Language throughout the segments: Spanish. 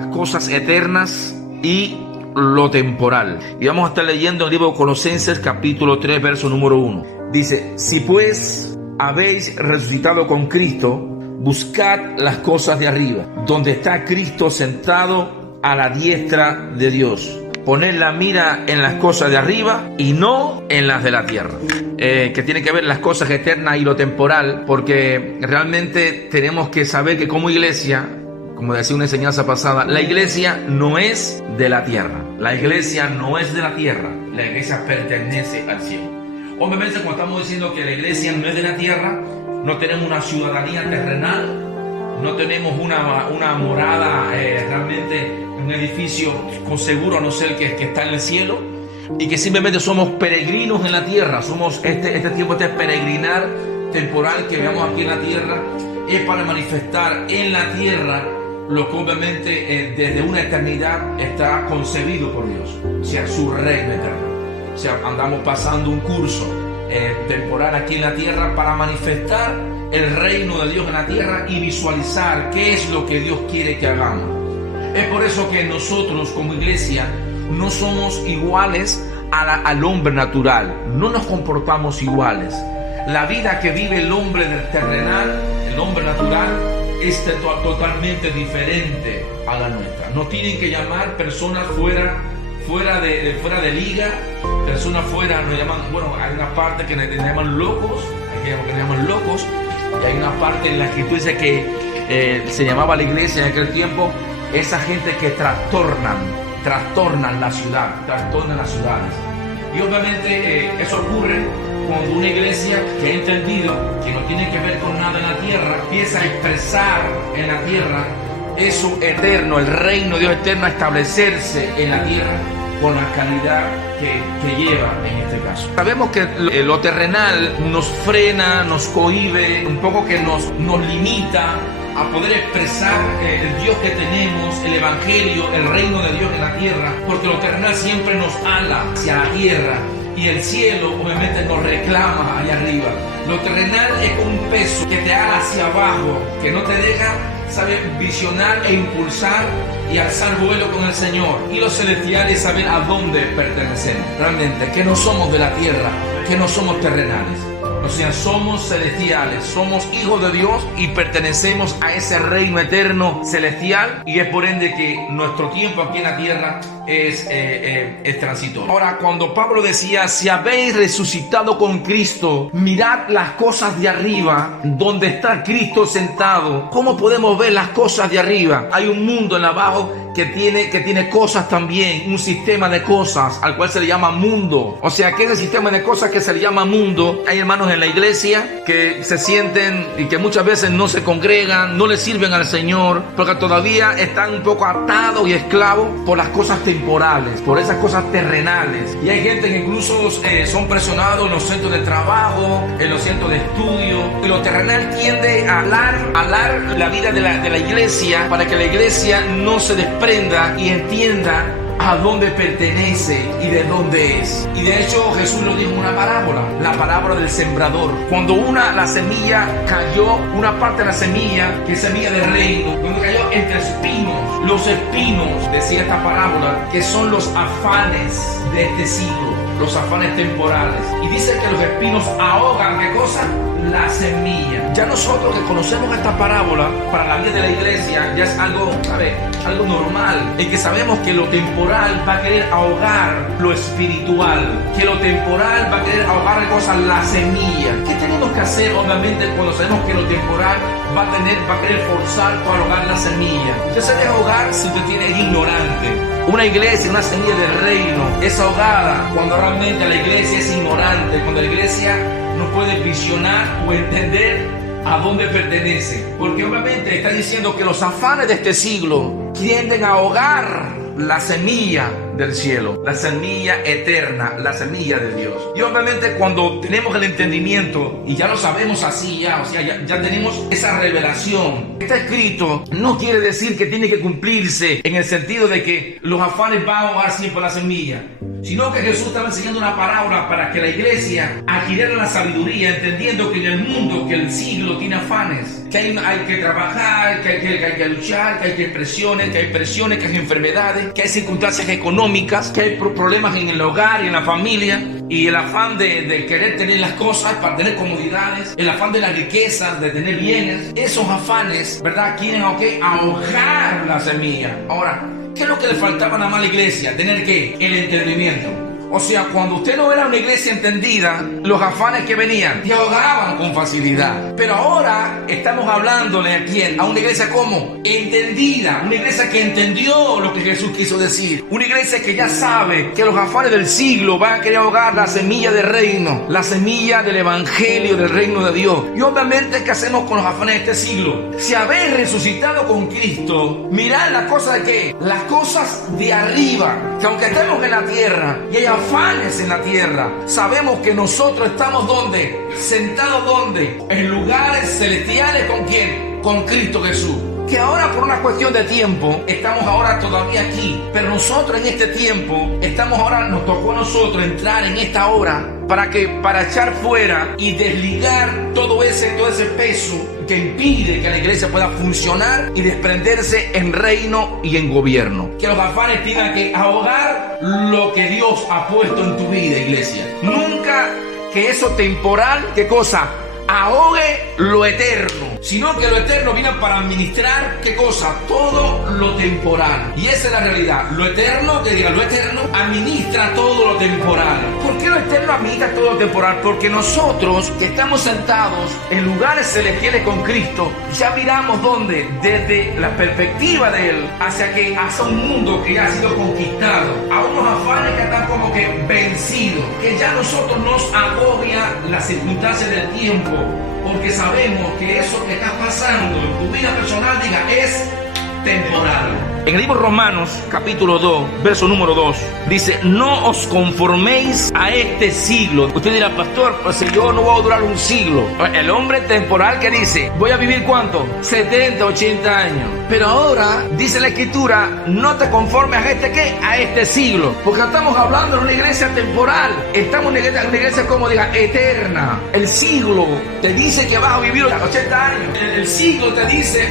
las cosas eternas y lo temporal. Y vamos a estar leyendo el libro de Colosenses capítulo 3 verso número 1. Dice: si pues habéis resucitado con Cristo, buscad las cosas de arriba, donde está Cristo sentado a la diestra de Dios. Poned la mira en las cosas de arriba y no en las de la tierra. Que tiene que ver las cosas eternas y lo temporal, porque realmente tenemos que saber que como iglesia, como decía una enseñanza pasada, la iglesia no es de la tierra. La iglesia no es de la tierra. La iglesia pertenece al cielo. Obviamente, cuando estamos diciendo que la iglesia no es de la tierra, no tenemos una ciudadanía terrenal, no tenemos una morada, realmente un edificio con seguro, a no ser que está en el cielo, y que simplemente somos peregrinos en la tierra. Somos este tiempo, este peregrinar temporal que veamos aquí en la tierra, es para manifestar en la tierra lo que obviamente desde una eternidad está concebido por Dios, o sea, su reino eterno. O sea, andamos pasando un curso temporal aquí en la tierra para manifestar el reino de Dios en la tierra y visualizar qué es lo que Dios quiere que hagamos. Es por eso que nosotros como iglesia no somos iguales al hombre natural, no nos comportamos iguales. La vida que vive el hombre terrenal, el hombre natural, es totalmente diferente a la nuestra. Nos tienen que llamar personas fuera de liga, personas fuera, nos llaman, bueno, hay una parte que nos llaman locos, y hay una parte en la que tú dices que se llamaba la iglesia en aquel tiempo, esa gente que trastornan la ciudad, trastornan las ciudades. Y obviamente eso ocurre cuando una iglesia que ha entendido que no tiene que ver con nada en la tierra, empieza a expresar en la tierra eso eterno, el reino de Dios eterno, a establecerse en la tierra con la calidad que lleva en este caso. Sabemos que lo terrenal nos frena, nos cohíbe, un poco que nos limita a poder expresar el Dios que tenemos, el evangelio, el reino de Dios en la tierra, porque lo terrenal siempre nos ala hacia la tierra y el cielo obviamente nos reclama allá arriba. Lo terrenal es como un peso que te ala hacia abajo, que no te deja visionar e impulsar y alzar vuelo con el Señor. Y los celestiales saben a dónde pertenecemos. Realmente, que no somos de la tierra, que no somos terrenales. O sea, somos celestiales, somos hijos de Dios y pertenecemos a ese reino eterno celestial, y es por ende que nuestro tiempo aquí en la tierra es transitorio. Ahora, cuando Pablo decía: si habéis resucitado con Cristo, mirad las cosas de arriba, donde está Cristo sentado. ¿Cómo podemos ver las cosas de arriba? Hay un mundo en abajo que tiene cosas también, un sistema de cosas al cual se le llama mundo. O sea, que ese sistema de cosas que se le llama mundo, hay hermanos en la iglesia que se sienten y que muchas veces no se congregan, no le sirven al Señor, porque todavía están un poco atados y esclavos por las cosas temporales, por esas cosas terrenales. Y hay gente que incluso son presionados en los centros de trabajo, en los centros de estudio, y lo terrenal tiende a alar la vida de la iglesia, para que la iglesia no se desprenda y entienda a dónde pertenece y de dónde es. Y de hecho Jesús lo dijo en una parábola, la parábola del sembrador. Cuando la semilla cayó, una parte de la semilla, que es semilla del reino, cuando cayó entre espinos, los espinos, decía esta parábola, que son los afanes de este siglo, los afanes temporales. Y dice que los espinos ahogan, ¿qué cosa? La semilla. Ya nosotros que conocemos esta parábola, para la vida de la iglesia ya es algo, algo normal, y que sabemos que lo temporal va a querer ahogar lo espiritual, que lo temporal va a querer ahogar cosas, la semilla. ¿Qué tenemos que hacer obviamente cuando sabemos que lo temporal va a querer forzar para ahogar la semilla? Usted se deja ahogar si usted es ignorante. Una iglesia, una semilla del reino es ahogada cuando realmente la iglesia es ignorante, cuando la iglesia no puede visionar o entender a dónde pertenece. Porque obviamente está diciendo que los afanes de este siglo tienden a ahogar la semilla del cielo, la semilla eterna, la semilla de Dios. Y obviamente cuando tenemos el entendimiento y ya lo sabemos así, ya tenemos esa revelación. Está escrito, no quiere decir que tiene que cumplirse en el sentido de que los afanes van a ahogar siempre la semilla. sino que Jesús estaba enseñando una parábola para que la iglesia adquiriera la sabiduría, entendiendo que en el mundo, que el siglo tiene afanes, que hay que trabajar, que hay que luchar, que hay presiones, que hay enfermedades, que hay circunstancias económicas, que hay problemas en el hogar y en la familia, y el afán de querer tener las cosas para tener comodidades, el afán de la riqueza, de tener bienes. Esos afanes, ¿verdad?, quieren ahogar la semilla. Ahora, ¿qué es lo que le faltaba nada más a la iglesia? ¿Tener qué? El entendimiento. O sea, cuando usted no era una iglesia entendida, los afanes que venían te ahogaban con facilidad. Pero ahora estamos hablándole a quién, a una iglesia como entendida, una iglesia que entendió lo que Jesús quiso decir, una iglesia que ya sabe que los afanes del siglo van a querer ahogar la semilla del reino, la semilla del evangelio del reino de Dios. Y obviamente, ¿qué hacemos con los afanes de este siglo? Si habéis resucitado con Cristo, mirad las cosas de qué, las cosas de arriba, que aunque estemos en la tierra y hay afanes en la tierra, sabemos que nosotros estamos ¿dónde? Sentados ¿dónde? En lugares celestiales. ¿Con quién? Con Cristo Jesús. Que ahora por una cuestión de tiempo estamos ahora todavía aquí, pero nosotros en este tiempo estamos ahora, nos tocó a nosotros entrar en esta obra para echar fuera y desligar todo ese peso que impide que la iglesia pueda funcionar y desprenderse en reino y en gobierno. Que los afanes tengan que ahogar lo que Dios ha puesto en tu vida, iglesia. Nunca que eso temporal, ¿qué cosa?, ahogue lo eterno, sino que lo eterno viene para administrar, ¿qué cosa? Todo lo temporal. Y esa es la realidad. Lo eterno, que diga, lo eterno administra todo lo temporal. ¿Por qué lo eterno administra todo lo temporal? Porque nosotros que estamos sentados en lugares celestiales con Cristo, ya miramos ¿dónde? Desde la perspectiva de Él, hacia un mundo que ya ha sido conquistado, a unos afanes que están como que vencidos, que ya nosotros nos agobia las circunstancias del tiempo, porque sabemos que eso que está pasando en tu vida personal, diga, es temporal. En el libro Romanos, capítulo 2, verso número 2, dice: no os conforméis a este siglo. Usted dirá, pastor, pues si yo no voy a durar un siglo. El hombre temporal que dice, voy a vivir ¿cuánto? 70, 80 años. Pero ahora, dice la escritura, no te conformes a este siglo. Porque estamos hablando de una iglesia temporal. Estamos en una iglesia como diga, eterna. El siglo te dice que vas a vivir 80 años. El siglo te dice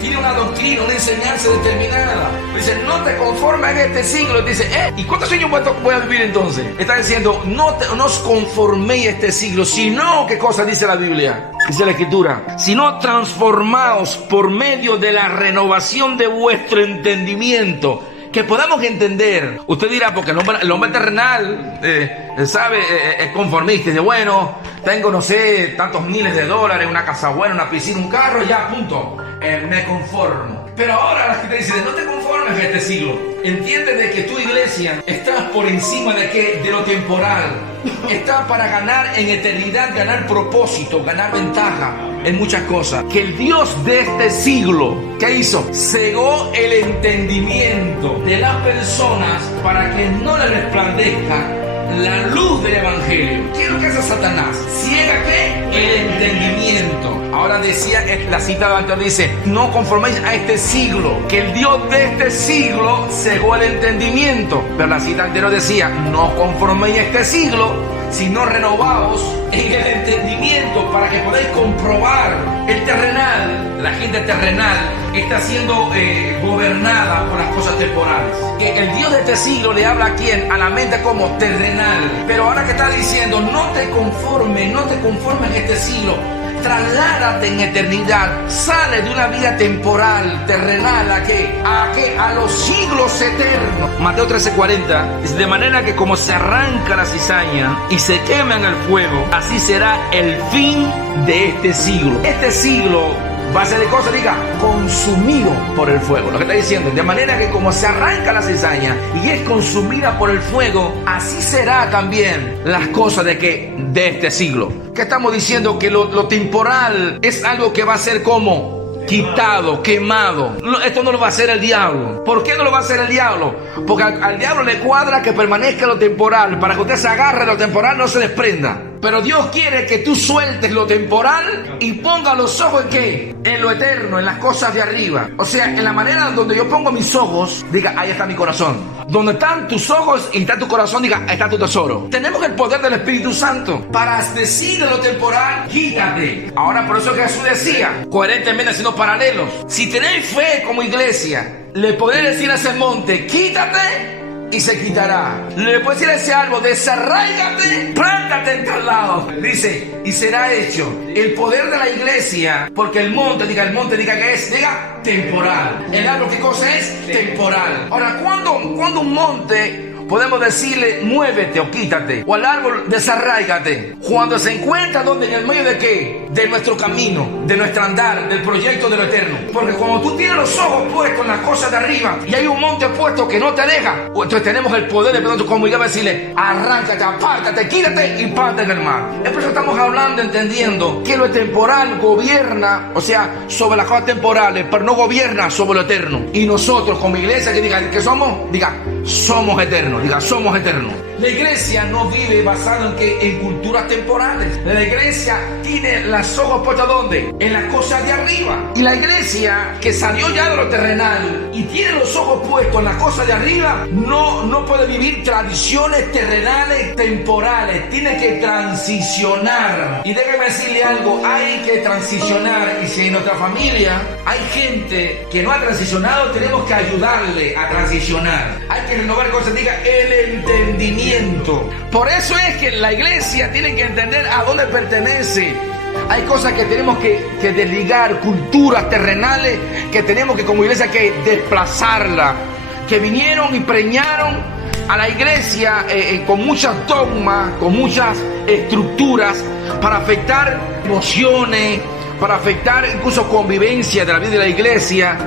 tiene una doctrina, una enseñanza determinada. Dice, no te conformes a este siglo. Dice, ¿y cuántos años voy a vivir entonces? Está diciendo, no os conforméis a este siglo, sino, ¿qué cosa dice la Biblia? Dice la escritura, sino transformaos por medio de la renovación de vuestro entendimiento, que podamos entender. Usted dirá, porque el hombre terrenal es conformista, dice, bueno, tengo no sé tantos miles de dólares, una casa buena, una piscina, un carro, ya, punto, me conformo. Pero ahora la gente dice, no te conformes a este siglo. Entiende de que tu iglesia está por encima de qué, de lo temporal. Está para ganar en eternidad, ganar propósito, ganar ventaja en muchas cosas. Que el Dios de este siglo, ¿qué hizo? Cegó el entendimiento de las personas para que no le resplandezca la luz del evangelio. ¿Qué es lo que hace Satanás? ¿Ciega qué? El entendimiento. Ahora decía, la cita anterior dice, no conforméis a este siglo, que el Dios de este siglo cegó el entendimiento. Pero la cita anterior decía, no conforméis a este siglo, sino renovaos en el entendimiento para que podáis comprobar el terrenal. La gente terrenal está siendo gobernada por las cosas temporales. Que el Dios de este siglo le habla a quién, a la mente como terrenal. Pero ahora que está diciendo, no te conformes en este siglo, trasládate en eternidad, sale de una vida temporal, terrenal, a los siglos eternos. Mateo 13:40 dice, de manera que como se arranca la cizaña y se quema en el fuego, así será el fin de este siglo. Este siglo va a ser de cosas, diga, consumido por el fuego. Lo que está diciendo, de manera que como se arranca la cizaña y es consumida por el fuego, así será también las cosas de este siglo. ¿Qué estamos diciendo? Que lo temporal es algo que va a ser como quitado, quemado. Esto no lo va a hacer el diablo. ¿Por qué no lo va a hacer el diablo? Porque al diablo le cuadra que permanezca lo temporal, para que usted se agarre a lo temporal, no se desprenda. Pero Dios quiere que tú sueltes lo temporal y pongas los ojos en ¿qué? En lo eterno, en las cosas de arriba. O sea, en la manera donde yo pongo mis ojos, diga, ahí está mi corazón. Donde están tus ojos y está tu corazón, diga, ahí está tu tesoro. Tenemos el poder del Espíritu Santo para decir de lo temporal, quítate. Ahora, por eso que Jesús decía, coherentemente haciendo paralelos, si tenéis fe como iglesia, le podéis decir a ese monte, quítate, y se quitará. Le puede decir a ese árbol, desarráigate, plántate en tal lado. Dice, y será hecho. El poder de la iglesia, porque el monte diga que es, diga, temporal. El árbol, ¿qué cosa es? Temporal. Ahora, ¿cuándo un monte podemos decirle, muévete o quítate? O al árbol, desarráigate. Cuando se encuentra, ¿dónde? En el medio de ¿qué? De nuestro camino, de nuestro andar, del proyecto de lo eterno. Porque cuando tú tienes los ojos puestos en las cosas de arriba y hay un monte puesto que no te deja, entonces tenemos el poder de pronto como iglesia decirle, arráncate, apártate, quítate y parte en el mar. Es por eso estamos hablando, entendiendo que lo temporal gobierna, o sea, sobre las cosas temporales, pero no gobierna sobre lo eterno. Y nosotros como iglesia que diga que somos, diga, somos eternos, diga, somos eternos. La iglesia no vive basada en culturas temporales. La iglesia tiene los ojos puestos ¿dónde? En las cosas de arriba. Y la iglesia que salió ya de lo terrenal y tiene los ojos puestos en las cosas de arriba, no puede vivir tradiciones terrenales temporales. Tiene que transicionar. Y déjeme decirle algo, hay que transicionar. Y si en nuestra familia hay gente que no ha transicionado, tenemos que ayudarle a transicionar. Hay que renovar cosas, diga, el entendimiento. Por eso es que la iglesia tiene que entender a dónde pertenece. Hay cosas que tenemos que desligar, culturas terrenales que tenemos que como iglesia que desplazarla, que vinieron y preñaron a la iglesia con muchas dogmas, con muchas estructuras para afectar emociones, para afectar incluso convivencia de la vida de la iglesia,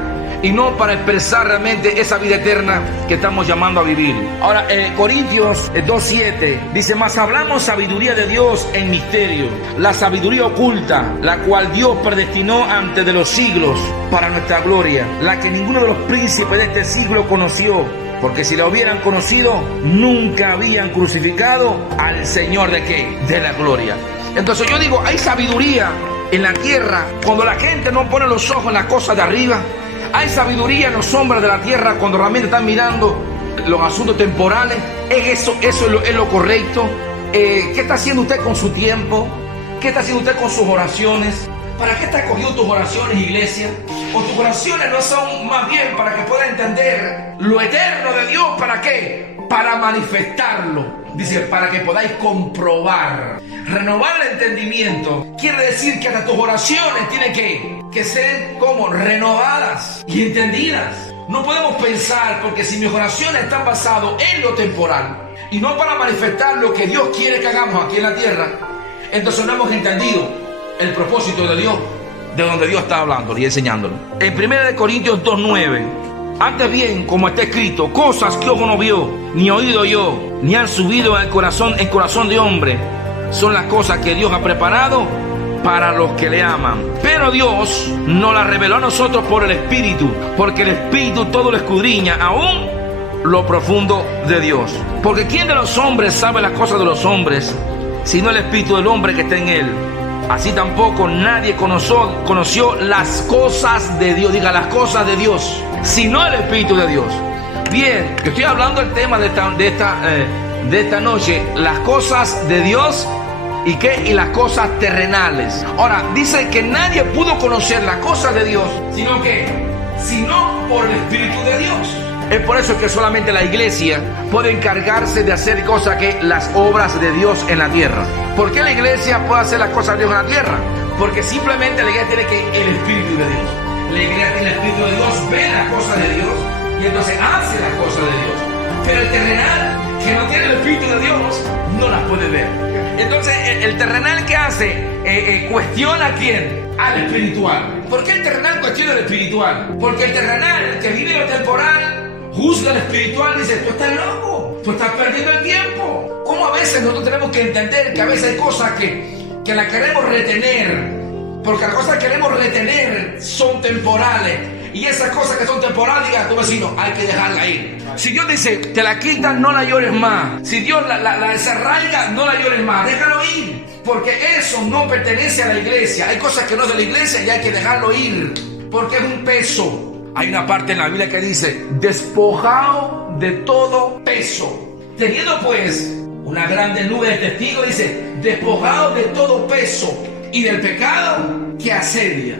y no para expresar realmente esa vida eterna que estamos llamando a vivir. Ahora, Corintios 2:7 dice, mas hablamos sabiduría de Dios en misterio, la sabiduría oculta, la cual Dios predestinó antes de los siglos para nuestra gloria, la que ninguno de los príncipes de este siglo conoció, porque si la hubieran conocido, nunca habían crucificado al Señor ¿de qué? De la gloria. Entonces yo digo, hay sabiduría en la tierra cuando la gente no pone los ojos en las cosas de arriba. Hay sabiduría en los hombres de la tierra cuando realmente están mirando los asuntos temporales. Eso es lo correcto. ¿Qué está haciendo usted con su tiempo? ¿Qué está haciendo usted con sus oraciones? ¿Para qué está escogiendo tus oraciones, iglesia? ¿O tus oraciones no son más bien para que pueda entender lo eterno de Dios? ¿Para qué? Para manifestarlo. Dice, para que podáis comprobar. Renovar el entendimiento quiere decir que hasta tus oraciones tienen que ser como renovadas y entendidas. No podemos pensar, porque si mis oraciones están basadas en lo temporal y no para manifestar lo que Dios quiere que hagamos aquí en la tierra, entonces no hemos entendido el propósito de Dios, de donde Dios está hablando y enseñándolo. En 1 Corintios 2:9, antes bien, como está escrito, cosas que ojo no vio, ni oído yo, ni han subido en corazón de hombre, son las cosas que Dios ha preparado para los que le aman. Pero Dios nos las reveló a nosotros por el Espíritu, porque el Espíritu todo lo escudriña, aún lo profundo de Dios. Porque ¿quién de los hombres sabe las cosas de los hombres, sino el Espíritu del hombre que está en él? Así tampoco nadie conoció las cosas de Dios, diga las cosas de Dios, sino el Espíritu de Dios. Bien, que estoy hablando del tema de esta noche, las cosas de Dios y las cosas terrenales. Ahora, dice que nadie pudo conocer las cosas de Dios, sino por el Espíritu de Dios. Es por eso que solamente la iglesia puede encargarse de hacer cosas que las obras de Dios en la tierra. ¿Por qué la iglesia puede hacer las cosas de Dios en la tierra? Porque simplemente la iglesia tiene el Espíritu de Dios. La iglesia tiene el Espíritu de Dios, ve las cosas de Dios y entonces hace las cosas de Dios. Pero el terrenal que no tiene el Espíritu de Dios no las puede ver. Entonces el terrenal que hace cuestiona a quién, al espiritual. ¿Por qué el terrenal cuestiona al espiritual? Porque el terrenal que vive lo temporal juzga al espiritual y dice, tú estás loco, tú estás perdiendo el tiempo. ¿Cómo a veces nosotros tenemos que entender que a veces hay cosas que las queremos retener? Porque las cosas que queremos retener son temporales. Y esas cosas que son temporales, diga a tu vecino, hay que dejarla ir. Si Dios dice, te la quitan, no la llores más. Si Dios la desarraiga, no la llores más. Déjalo ir. Porque eso no pertenece a la iglesia. Hay cosas que no es de la iglesia y hay que dejarlo ir. Porque es un peso. Hay una parte en la Biblia que dice, despojado de todo peso. Teniendo pues una grande nube de testigos, dice, despojado de todo peso y del pecado que asedia.